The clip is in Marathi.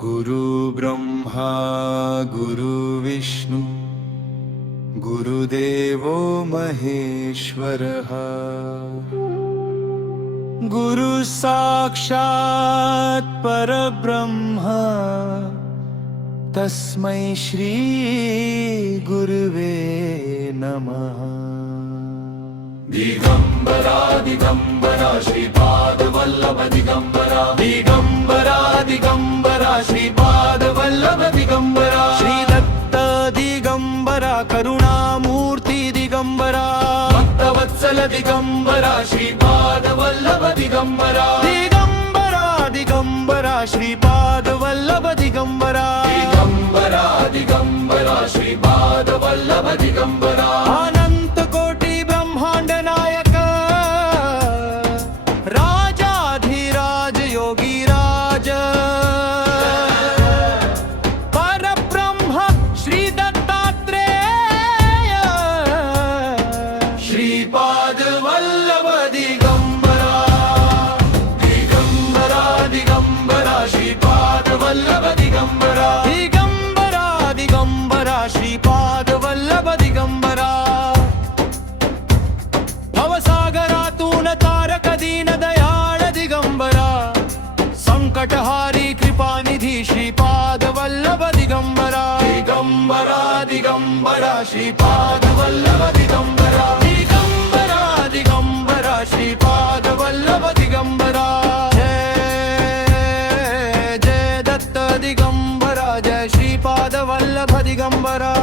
गुरु ब्रह्मा गुरु विष्णु गुरुदेवो महेश्वरः गुरु साक्षात् परब्रह्म तस्मै श्री गुरुवे नमः। दिगंबरा दिगंबरा श्रीपाद वल्लभ दिगंबरा दिगंबरा दिगंबरा श्रीपाद वल्लभ दिगंबरा श्री दत्त दिगंबरा करुणामूर्ति दिगंबरा भक्तवत्सल दिगंबरा श्रीपाद वल्लभ दिगंबरा दिगंबरा दिगंबरा श्रीपाद वल्लभ दिगंबरा दिगंबरा दिगंबरा श्रीपाद वल्लभ दिगंबरा अनंत कोटि ब्रह्मांड नायक राजाधिराज योगी राज परब्रह्म श्री दत्तात्रेय श्रीपाद वल्लभ दिगंबरा दिगंबरा दिगंबरा श्रीपाद वल्लभ दिगंबरा दिगंबरा दिगंबरा श्रीपाद वल्लभ दिगंबरा भवसागरातून तारक दीन दयाळ दिगंबरा संकटहारी कृपानिधी श्रीपाद वल्लभ दिगंबरा दिगंबरा दिगंबरा श्रीपाद वल्लभ दिगंबरा दिगंबरा दिगंबरा श्रीपाद वल्लभ दिगंबरा जय जय दत्त दिगंबरा जय श्रीपाद वल्लभ दिगंबरा।